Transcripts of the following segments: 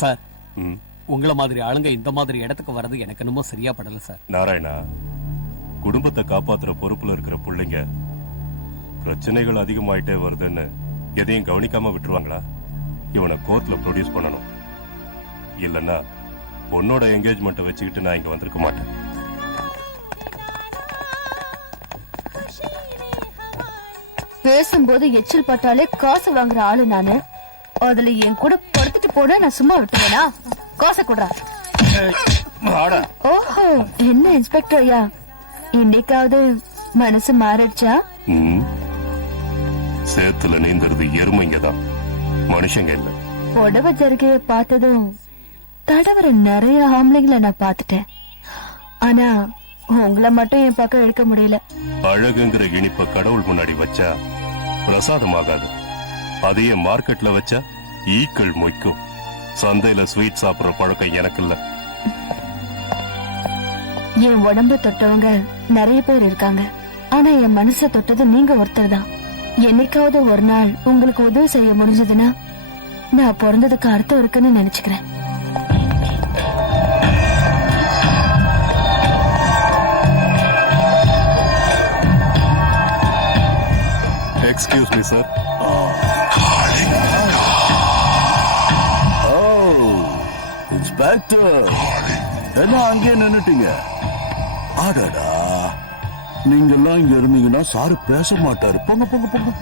Sir, உங்கள மாதிரி ஆளுங்க இந்த மாதிரி இடத்துக்கு வர்றது எனக்கு என்னமோ சரியா படல சார். நாராயணா, குடும்பத்தை காப்பாத்துற பொறுப்புல இருக்கிற பிள்ளைங்க பிரச்சனைகள் அதிகமாயிட்டே வருதுன்னு எதையும் கவனிக்காம விட்டுருவாங்களா? இவனை கோர்ட்ல ப்ரொடியூஸ் பண்ணணும். இல்லன்னா பொண்ணோட என்கேஜ்மெண்ட்டை வச்சுக்கிட்டு நான் இங்க வந்திருக்க மாட்டேன். பேசும்போது எச்சில் பட்டாலே காசு வாங்குற ஆளு நானு. அதுல என் கூட படுத்துட்டு போன நான் சும்மா விட்டுவேனா? காசை கொடுறா. ஓஹோ, என்ன இன்ஸ்பெக்டர் ஐயா, இன்னைக்காவது மனசு மாறிடுச்சா? சேத்துல நீந்தறது எருமைங்கதான், மனுஷங்க இல்ல. புடவை ஜருகைய பார்த்ததும் தடவர நிறைய ஆம்பளைங்களை நான் பாத்துட்டேன். ஆனா உங்களை மட்டும் என் பக்கம் எடுக்க முடியல. அழகுங்கிற இனிப்ப கடவுள் முன்னாடி வச்சா பிரசாதமாகாது. அதையே மார்க்கெட்ல வச்சா ஈக்கள் மொய்க்கும். சந்தையில ஸ்வீட் சாப்பிடுற பழக்கம் எனக்கு இல்ல. என் உடம்பு தொட்டவங்க நிறைய பேர் இருக்காங்க. ஆனா என் மனசை தொட்டது நீங்க ஒருத்தர் தான். என்னைக்காவது ஒரு நாள் உங்களுக்கு உதவி செய்ய முடிஞ்சதுன்னா நான் பிறந்ததுக்கு அர்த்தம் இருக்குன்னு நினைச்சுக்கிறேன். Excuse me sir. இன்ஸ்பெக்டர், என்ன அங்கே நின்னுட்டீங்க? ஆடாடா, நீங்க எல்லாம் இங்க இருந்தீங்கன்னா சாரு பேச மாட்டாரு. போங்க போங்க போங்க.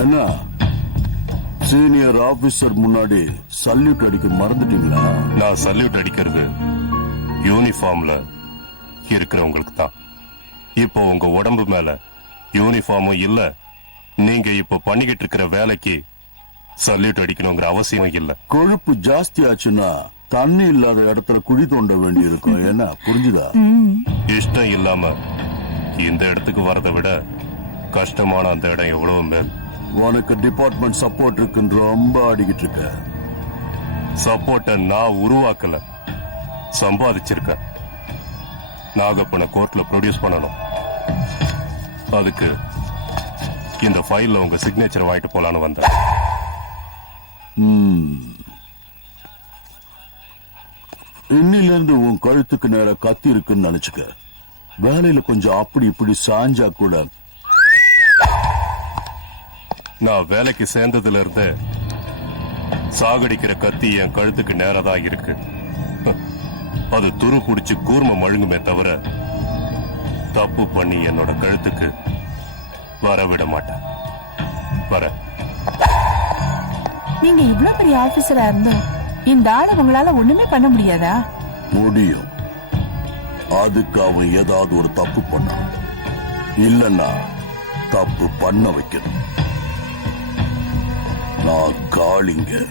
என்ன சீனியர் ஆபீசர் முன்னாடி சல்யூட் அடிக்க மறந்துட்டீங்களா? நான் சல்யூட் அடிக்கிறது யூனிஃபார்ம்ல இருக்கிறவங்களுக்கு தான். இப்போ உங்க உடம்பு மேல யூனிஃபார்மும் இல்ல, நீங்க இப்ப பண்ணிக்கிட்டு இருக்கிற வேலைக்கு சல்யூட் அடிக்கணுங்கிற அவசியம் இல்ல. கொழுப்பு ஜாஸ்தி ஆச்சுன்னா தண்ணி இல்லாத இடத்துல குழி தோண்ட வேண்டி இருக்கும். என்ன புரிஞ்சுதா? இஷ்டம் இல்லாம இந்த இடத்துக்கு வரதை விட கஷ்டமான அந்த இடம் எவ்வளவு மேல். உனக்கு டிபார்ட்மெண்ட் சப்போர்ட் இருக்குன்னு ரொம்ப ஆடிக்கிட்டு இருக்க. சப்போர்ட்ட நான் உருவாக்கல, சம்பாதிச்சிருக்கேன். நாகப்பனை கோர்ட்ல ப்ரொடியூஸ் பண்ணணும். அதுக்கு இந்த ஃபைல்ல உங்க சிக்னேச்சர் வாங்கிட்டு போலான்னு வந்தேன். இன்னில இருந்து உன் கழுத்துக்கு நேர கத்தி இருக்குன்னு நினைச்சுக்க. வேலையில கொஞ்சம் அப்படி இப்படி சாஞ்சா கூட. நான் வேலைக்கு சேர்ந்ததுல இருந்து சாகடிக்கிற கத்தி என் கழுத்துக்கு நேரதான் இருக்கு. அது துரு புடிச்சு கூர்ம மழுங்குமே தவிர தப்பு பண்ணி என்னோட கழுத்துக்கு வரவிட மாட்டேன். வர நீங்க இவ்வளவு பெரிய ஆபீசரா இருந்தோம் இந்த ஆளை உங்களால ஒண்ணுமே பண்ண முடியாதா? முடியும். அதுக்கு அவன் ஏதாவது ஒரு தப்பு பண்ணணும், இல்லன்னா தப்பு பண்ண வைக்கணும். நான் காளிங்க,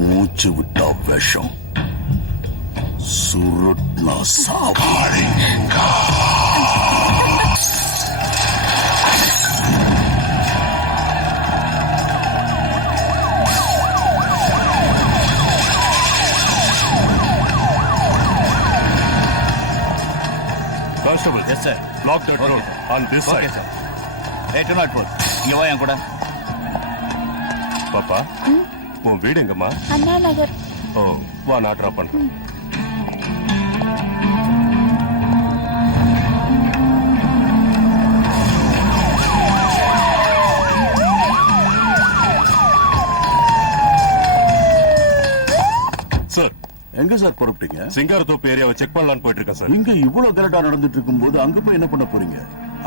மூச்சு விட்டா விஷம், சுருட்னா சாவாளிங்க. Constable, yes sir. Block that road on this okay, side. sir. 804. இங்க வா என் கூட. பாப்பா, உன் வீடு எங்கம்மா? அண்ணா நகர். ஓ, வா நான் டிராப் பண்றேன். சார், எங்க சார் புறப்பட்டீங்க? சிங்காரத்தோப்பு ஏரியாவை செக் பண்ணலான்னு போயிட்டு இருக்கேன் சார். இங்க இவ்வளவு கரெக்டா நடந்துட்டு இருக்கும் போது அங்க போய் என்ன பண்ண போறீங்க?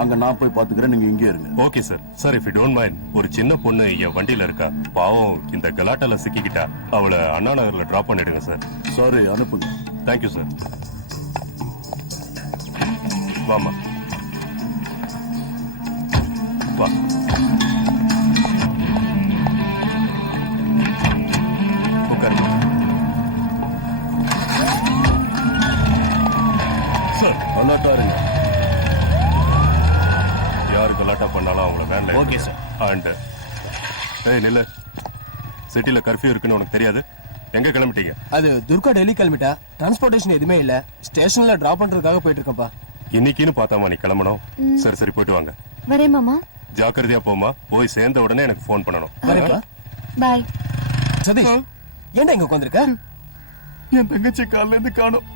அங்க நான் போய் பாத்துக்கிறேன், நீங்க இங்கே இருங்க. Okay sir. Sir, if you don't mind, ஒரு சின்ன பொண்ணு என் வண்டியில இருக்கா. பாவம் இந்த கலாட்டால சிக்கிக்கிட்டா. அவளை அண்ணா நகர்ல டிராப் பண்ணிடுங்க சார். சாரி, அனுப்புங்க. Thank you sir. வாமா, வா. உட்காருங்க சார். அலர்ட்டா இருங்க. யாரு கலாட்டா பண்ணாலும் அவங்கள வேன்ல. Okay sir. அண்ட் ஏய் நில்ல, சிட்டில கர்ஃபியூ இருக்குன்னு உனக்கு தெரியாது? எங்க கிளம்பிட்டீங்க? அது துர்கா டெல்லி கிளம்பிட்டா. டிரான்ஸ்போர்டேஷன் எதுவுமே இல்ல, ஸ்டேஷன்ல டிராப் பண்றதுக்காக போயிட்டு இருக்கப்பா. இன்னைக்குன்னு பார்த்தாமா நீ கிளம்பணும். சரி சரி, போயிட்டு வாங்க. வரேன் மாமா. ஜாக்கிரதையா போமா. போய் சேர்ந்த உடனே எனக்கு ஃபோன் பண்ணணும். வரேன்ப்பா. பாய். சதீஷ் ஏன்டா இங்க உட்காந்துருக்க? என் தங்கச்சி காலைல இருந்து காணோம்.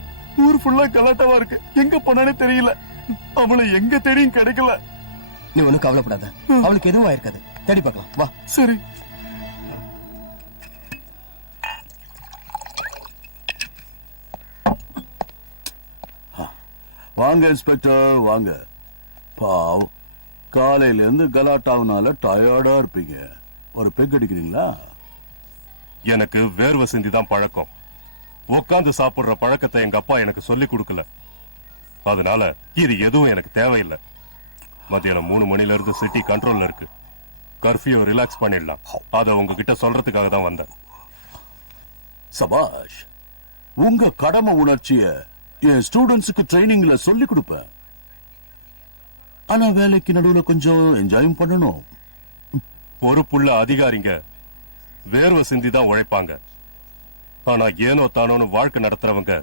ஊர் ஃபுல்லா கலாட்டாவா இருக்கு. எங்க போனானே தெரியல. அவளை எங்க தேடியும் கிடைக்கல. நீ ஒண்ணும் கவலைப்படாத, அவளுக்கு எதுவும் ஆயிருக்காது. தேடி பார்க்கலாம் வா. சரி. வாங்க இன்ஸ்பெக்டர் வாங்க. பாவ், காலையில இருந்து கலாட்டாவுனால டயர்டா இருப்பீங்க. ஒரு பெக் அடிக்கிறீங்களா? எனக்கு வேர்வை சிந்தி தான் பழக்கம். உட்காந்து சாப்பிடுற பழக்கத்தை எங்க அப்பா எனக்கு சொல்லி கொடுக்கல. அதனால இது எதுவும் எனக்கு தேவையில்லை. மத்தியானம் 3 மணில இருந்து சிட்டி கண்ட்ரோல்ல இருக்கு. கர்ஃபியூ ரிலாக்ஸ் பண்ணிடலாம். அத உங்ககிட்ட சொல்றதுக்காக தான் வந்தேன். சபாஷ், உங்க கடமை உணர்ச்சிய என் ஸ்டூடெண்ட்ஸுக்கு ட்ரைனிங்ல சொல்லி கொடுப்பேன். ஆனா வேலைக்கு நடுவுல கொஞ்சம் என்ஜாயும் பண்ணணும். பொறுப்புள்ள அதிகாரிங்க வேர்வை சிந்தி தான் உழைப்பாங்க. ஆனா ஏனோ தானோன்னு வாழ்க்கை நடத்துறவங்க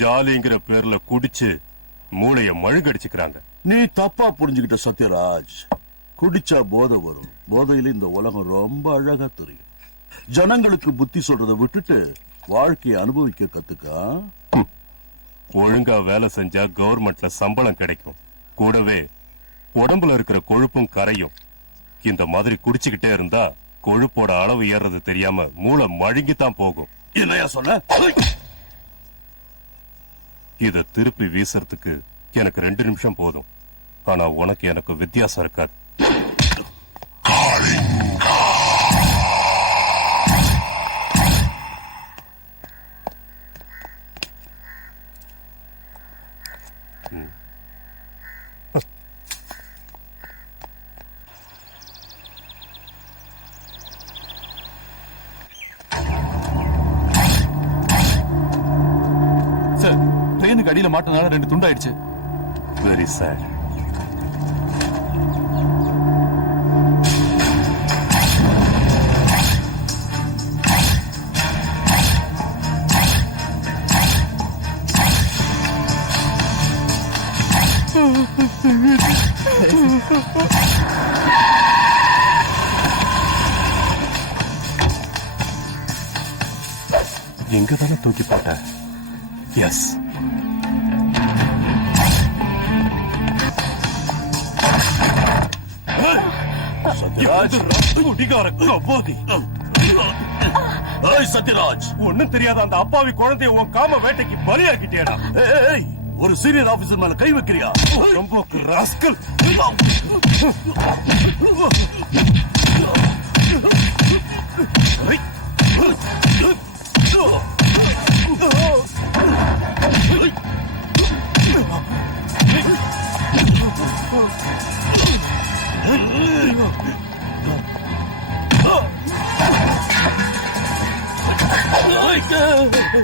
ஜாலிங்கிற பேர்ல குடிச்சு மூளைய மழுங்கடிச்சுக்கிறாங்க. நீ தப்பா புரிஞ்சுக்கிட்ட சத்யராஜ். குடிச்சா போதை வரும். போதையில இந்த உலகம் ரொம்ப அழகா தெரியும். ஜனங்களுக்கு புத்தி சொல்றதை விட்டுட்டு வாழ்க்கையை அனுபவிக்க கத்துக்க. ஒழுங்கா வேலை செஞ்சா கவர்மெண்ட்ல சம்பளம் கிடைக்கும். கூடவே உடம்புல இருக்கிற கொழுப்பும் கரையும். இந்த மாதிரி குடிச்சுக்கிட்டே இருந்தா கொழுப்போட அளவு ஏறது தெரியாம மூளை மழுங்கித்தான் போகும். என்னையா சொன்ன? இத திருப்பி வீசறதுக்கு எனக்கு 2 நிமிஷம் போதும். ஆனா உனக்கு எனக்கு வித்தியாசம் இருக்காது. சார், ட்ரெயினுக்கு அடியில மாட்டினால 2 துண்டாயிடுச்சு. Very sad. எங்க தானே தூக்கி போட்ட? எஸ். சத்யராஜ், சத்யராஜ், ஒண்ணும் தெரியாத அந்த அப்பாவி குழந்தைய உன் காம வேட்டைக்கு பலியாக்கிட்டேடா. ஏய், ஒரு சீனியர் ஆபீசர் மேல கை வைக்கிறியா? ரொம்ப ராஸ்கல்.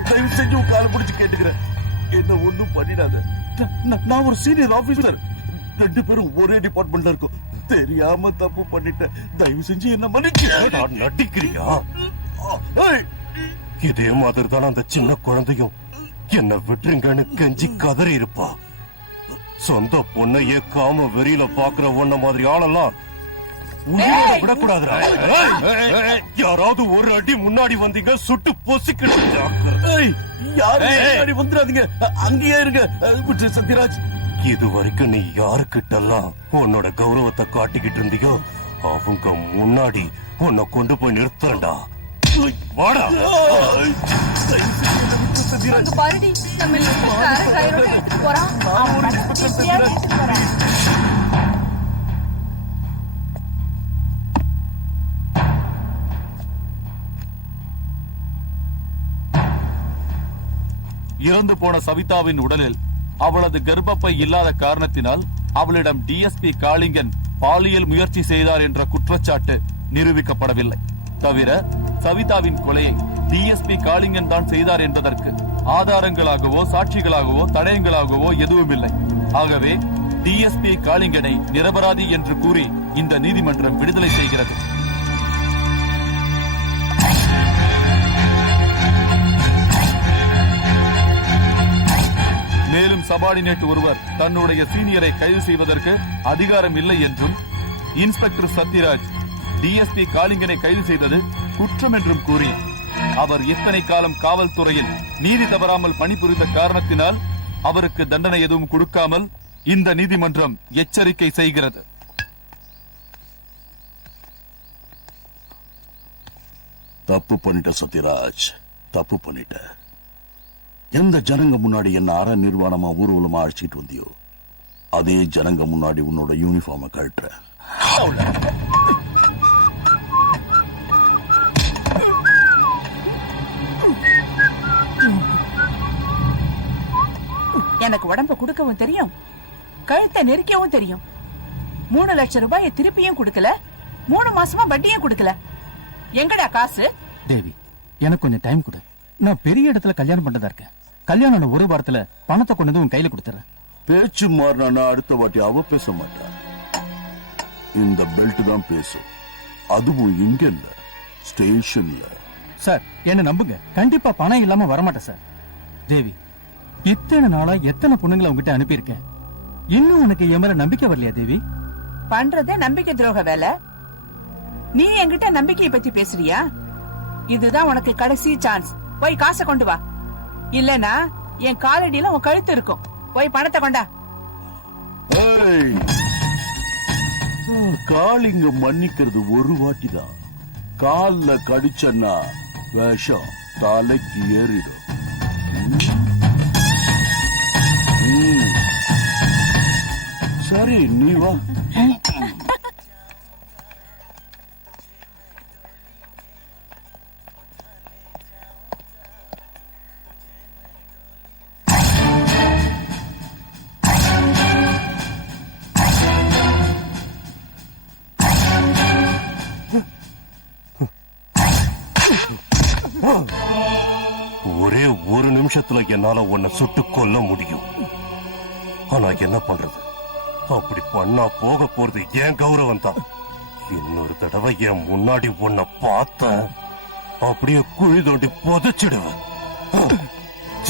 தயவு செஞ்சு உன் காலை பிடிச்சு கேட்டுக்கிறேன். என்ன ஒண்ணும் பண்ணிடாத. நான் ஒரு சீனியர் ஆபீசர். 2 பேரும் ஒரே டிபார்ட்மெண்ட்ல இருக்கோம். தெரியாம தப்பு பண்ணிட்டேன். தயவு செஞ்சு என்ன மன்னிச்சு. நடிக்கிறியா? இதே மாதிரி தான் அந்த சின்ன குழந்தையும் என்ன விட்டுருங்கன்னு கெஞ்சி கதறி இருப்பா. சொந்த பொண்ணையே காம வெறியில பாக்குற ஒன்ன மாதிரி ஆளெல்லாம் உயிரோட விடக்கூடாதுடா. யாராவது ஒரு அடி முன்னாடி வந்தீங்க சுட்டு பொசிக்கணும். யாரும் வந்துடாதீங்க. அங்கேயே இருங்க சத்யராஜ். இது வரைக்கும் நீ யாருக்கிட்டெல்லாம் உன்னோட கௌரவத்தை காட்டிக்கிட்டு இருந்தியோ அவங்க முன்னாடி உன்னை கொண்டு போய் நிறுத்துறேன்டா. வாடா. பாருடி, நம்ம எடுத்துட்டு போறான். இறந்து போன சவிதாவின் உடலில் அவளது கர்ப்பப்பை இல்லாத காரணத்தினால் அவளிடம் டிஎஸ்பி காளிங்கன் பாலியல் முயற்சி செய்தார் என்ற குற்றச்சாட்டு நிரூபிக்கப்படவில்லை. தவிர சவிதாவின் கொலையை டிஎஸ்பி காளிங்கன் தான் செய்தார் என்பதற்கு ஆதாரங்களாகவோ சாட்சிகளாகவோ தடயங்களாகவோ எதுவும் இல்லை. ஆகவே டிஎஸ்பி காளிங்கனை நிரபராதி என்று கூறி இந்த நீதிமன்றம் விடுதலை செய்கிறது. மேலும் சபார்டினேட் ஒருவர் தன்னுடைய சீனியரை கைது செய்வதற்கு அதிகாரம் இல்லை என்றும் இன்ஸ்பெக்டர் சத்யராஜ் டிஎஸ்பி காளிங்கனை கைது செய்தது குற்றம் என்றும் கூறி அவர் எத்தனை காலம் காவல்துறையில் நீதி தவறாமல் பணிபுரிந்த காரணத்தினால் அவருக்கு தண்டனை எதுவும் கொடுக்காமல் இந்த நீதிமன்றம் எச்சரிக்கை செய்கிறது. தப்பு பண்ணிட்ட சத்யராஜ், தப்பு பண்ணிட்ட. எந்த ஜனங்க முன்னாடி என்ன அற நிர்வாணமா ஊர்வலமா அழைச்சிட்டு வந்தியோ அதே ஜனங்க முன்னாடி உன்னோட யூனிஃபார்மை கழட்டுற. எனக்கு உடம்ப கொடுக்கவும் தெரியும், கழுத்தை நெரிக்கவும் தெரியும். 3 லட்சம் ரூபாயை திருப்பியும் கொடுக்கல, 3 மாசமா வட்டியும் கொடுக்கல. எங்கடா காசு? தேவி, எனக்கு கொஞ்சம் டைம் கொடு. நான் பெரிய இடத்துல கல்யாணம் பண்றதா இருக்கேன். கல்யாணம் 1 வாரத்துல பணத்தை கொண்டு வந்து உன் கையில கொடுத்துறேன். பேச்சு மாறினா அடுத்த வாட்டி அவ பேச மாட்டா. இந்த பெல்ட் தான் பேசும். அதுவும் இங்க இல்ல, ஸ்டேஷன்ல. சார், என்ன நம்புங்க, கண்டிப்பா பணம் இல்லாம வரமாட்டேன் சார். தேவி, இத்தனை நாளா எத்தனை பொண்ணுங்களை உங்ககிட்ட அனுப்பியிருக்கேன். இன்னும் உனக்கு என் மேல நம்பிக்கை வரலையா தேவி? பண்றதே நம்பிக்கை துரோக வேலை. நீ என்கிட்ட நம்பிக்கையை பத்தி பேசுறியா? இதுதான் உனக்கு கடைசி சான்ஸ். போய் காசை கொண்டு வா, இல்லனா என் காலடியில உன் கழுத்து இருக்கும். போய் பணத்தை கொண்டா. ஏய், காளிங்க மன்னிக்கிறது ஒரு வாட்டி தான். கால்ல கடிச்சன்னா விஷம் தலைக்கு ஏறிடும். சரி, நீ வா. ஒரே ஒரு நிமிஷத்துல என்னால உன்னை சுட்டு கொல்ல முடியும். ஆனா என்ன பண்றது? அப்படி பண்ணா போக போறது என் கௌரவம் தான். இன்னொரு தடவை என் முன்னாடி உன்னை பார்த்த அப்படியே குழி தோண்டி புதைச்சிடுவேன்.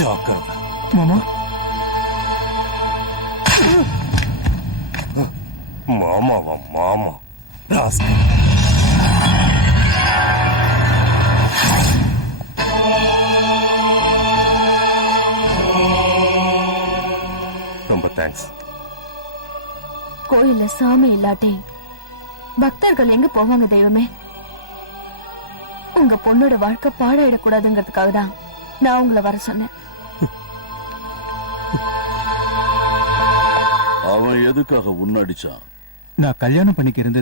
ஜாக்கிரதை. மாமா, மாமாவா? மாமா ராஸ்கல். ரொம்ப தேங்க்ஸ். கோயில்ல சாமி இல்லாட்டி பக்தர்கள் எங்க போவாங்க தெய்வமே? உங்க பொண்ணோட வாழ்க்கை பாழாயிடக்கூடாதுங்கிறதுக்காக தான் நான் உங்களை வர சொன்னேன். அவன் எதுக்காக உன்னடிச்சான்? நான் கல்யாணம் பண்ணிக்க இருந்தது